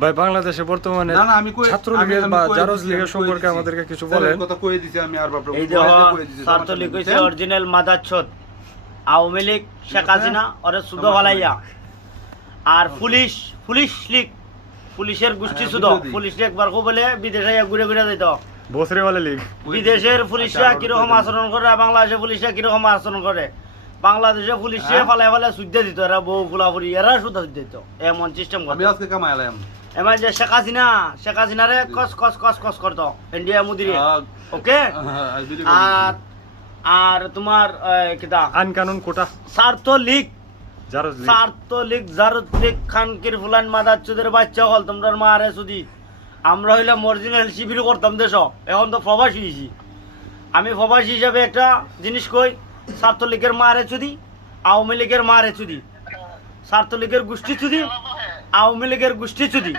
ভাই বাংলাদেশে বর্তমানে না না আমি কই ছাত্রলীগের বা জারজ লীগের সম্পর্কে আমাদেরকে কিছু বলেন। কথা কই দিছি আমি আর বাপ এই দেখো ছাত্রলীগ হইছে অরিজিনাল মাদারচোদ, আওয়ামী লীগ শেখ হাসিনা ওরে সুদ বালাইয়া, আর পুলিশ লীগ পুলিশের গোষ্ঠী সুদ, পুলিশ একবার কো বলে বিদেশে ঘুরে ঘুরে যাইত। বসরিওয়ালা লীগ বিদেশের পুলিশরা কিরকম আচরণ করে, বাংলাদেশের পুলিশরা কিরকম আচরণ করে। বাংলাদেশের পুলিশে ফালায় ফালায় সুদ্ধা দিত, এরা বউ ফুলাফুরি এরা সুদ্ধা দিত, এমন সিস্টেম আমি করতো। আজকে কামাইলাম এমন যে শেখ হাসিনারে কস কস কস কস করতো ইন্ডিয়া মুদিরে, ওকে। আর তোমার কিতা আইন কানুন কোটা ছাত্রলীগ জারজ লীগ জারুদ লীগ খানকির ফুলান মাদারচোদের বাচ্চা হল তোমরা মারে সুদি। আমরা হইলাম অরিজিনাল শিবির করতাম দেশ, এখন তো প্রবাসী হয়েছি। আমি প্রবাসী হিসাবে একটা জিনিস কই, ছাত্রলীগের মারে চুদি, আওয়ামী লীগের মারে চুদি, ছাত্রলীগের গোষ্ঠী চুদি, আওয়ামী লীগের গোষ্ঠী চুদি।